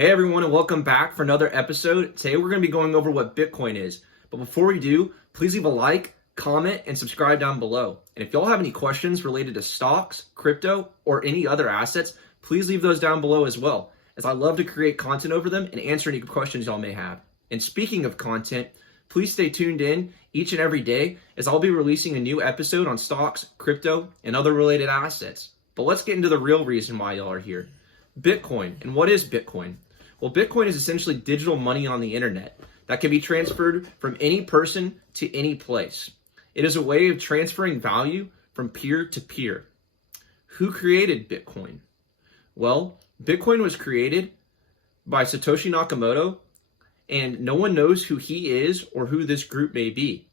Hey everyone, and welcome back for another episode. Today we're going to be going over what Bitcoin is. But before we do, please leave a like, comment, and subscribe down below. And if y'all have any questions related to stocks, crypto, or any other assets, please leave those down below as well, as I love to create content over them and answer any questions y'all may have. And speaking of content, please stay tuned in each and every day as I'll be releasing a new episode on stocks, crypto, and other related assets. But let's get into the real reason why y'all are here. Bitcoin. And what is Bitcoin? Well, Bitcoin is essentially digital money on the internet that can be transferred from any person to any place. It is a way of transferring value from peer to peer. Who created Bitcoin? Well, Bitcoin was created by Satoshi Nakamoto, and no one knows who he is or who this group may be.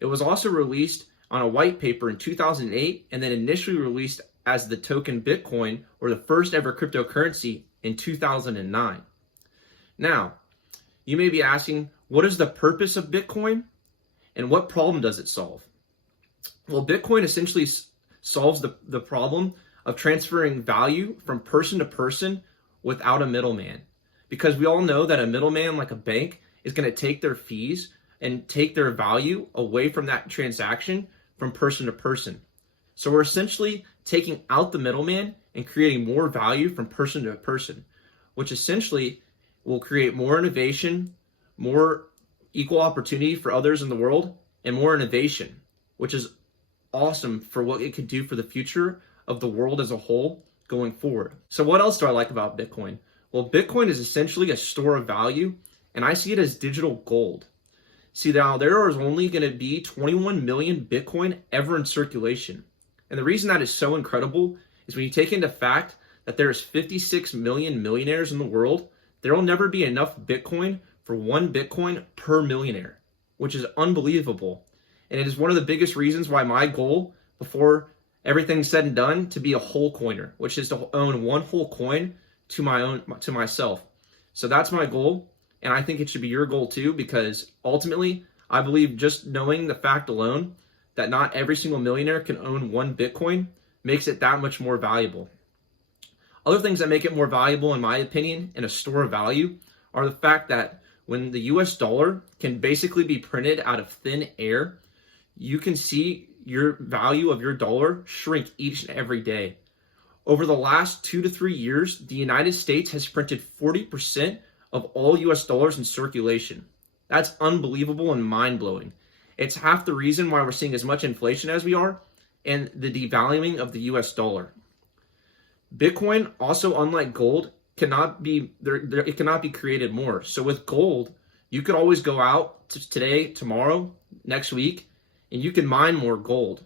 It was also released on a white paper in 2008 and then initially released as the token Bitcoin, or the first ever cryptocurrency, in 2009. Now, you may be asking, what is the purpose of Bitcoin and what problem does it solve? Well, Bitcoin essentially solves the problem of transferring value from person to person without a middleman. Because we all know that a middleman, like a bank, is going to take their fees and take their value away from that transaction from person to person. So we're essentially taking out the middleman and creating more value from person to person, which essentially will create more innovation, more equal opportunity for others in the world, and more innovation, which is awesome for what it could do for the future of the world as a whole going forward. So what else do I like about Bitcoin? Well, Bitcoin is essentially a store of value, and I see it as digital gold. See, now there is only going to be 21 million Bitcoin ever in circulation. And the reason that is so incredible is when you take into fact that there's 56 million millionaires in the world, there will never be enough Bitcoin for one Bitcoin per millionaire, which is unbelievable. And it is one of the biggest reasons why my goal, before everything's said and done, to be a whole coiner, which is to own one whole coin to myself. So that's my goal, and I think it should be your goal too, because ultimately, I believe just knowing the fact alone that not every single millionaire can own one Bitcoin makes it that much more valuable. Other things that make it more valuable, in my opinion, and a store of value, are the fact that when the US dollar can basically be printed out of thin air, you can see your value of your dollar shrink each and every day. Over the last 2 to 3 years, the United States has printed 40% of all US dollars in circulation. That's unbelievable and mind-blowing. It's half the reason why we're seeing as much inflation as we are and the devaluing of the US dollar. Bitcoin, also unlike gold, cannot be created more. So with gold, you could always go out today, tomorrow, next week, and you can mine more gold.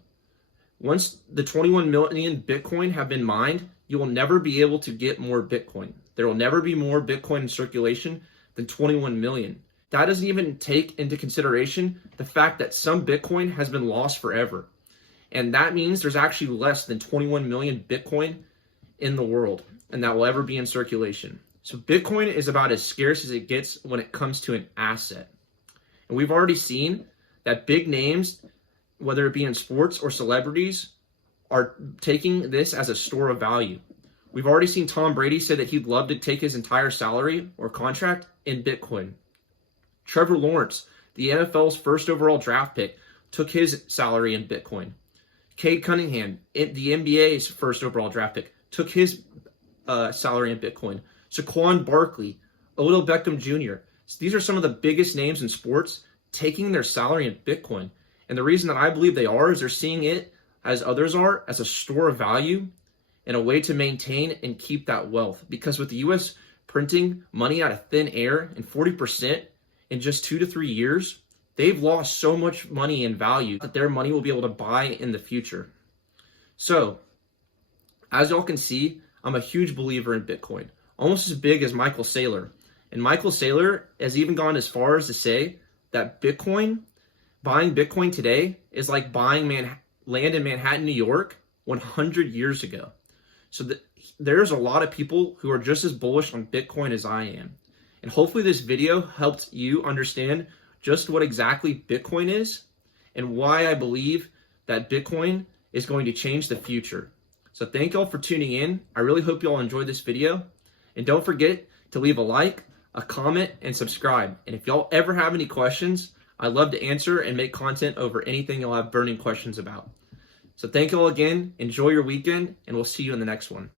Once the 21 million Bitcoin have been mined, you will never be able to get more Bitcoin. There will never be more Bitcoin in circulation than 21 million. That doesn't even take into consideration the fact that some Bitcoin has been lost forever. And that means there's actually less than 21 million Bitcoin in the world, and that will ever be in circulation. So Bitcoin is about as scarce as it gets when it comes to an asset. And we've already seen that big names, whether it be in sports or celebrities, are taking this as a store of value. We've already seen Tom Brady say that he'd love to take his entire salary or contract in Bitcoin. Trevor Lawrence, the NFL's first overall draft pick, took his salary in Bitcoin. Cade Cunningham, the NBA's first overall draft pick, took his salary in Bitcoin. Saquon Barkley, Odell Beckham Jr. These are some of the biggest names in sports taking their salary in Bitcoin. And the reason that I believe they are is they're seeing it, as others are, as a store of value and a way to maintain and keep that wealth. Because with the U.S. printing money out of thin air and 40% in just 2 to 3 years, they've lost so much money in value that their money will be able to buy in the future. So, as y'all can see, I'm a huge believer in Bitcoin, almost as big as Michael Saylor. And Michael Saylor has even gone as far as to say that buying Bitcoin today is like buying land in Manhattan, New York 100 years ago. So there's a lot of people who are just as bullish on Bitcoin as I am. And hopefully this video helped you understand just what exactly Bitcoin is and why I believe that Bitcoin is going to change the future. So thank y'all for tuning in. I really hope y'all enjoyed this video. And don't forget to leave a like, a comment, and subscribe. And if y'all ever have any questions, I'd love to answer and make content over anything you'll have burning questions about. So thank you all again. Enjoy your weekend, and we'll see you in the next one.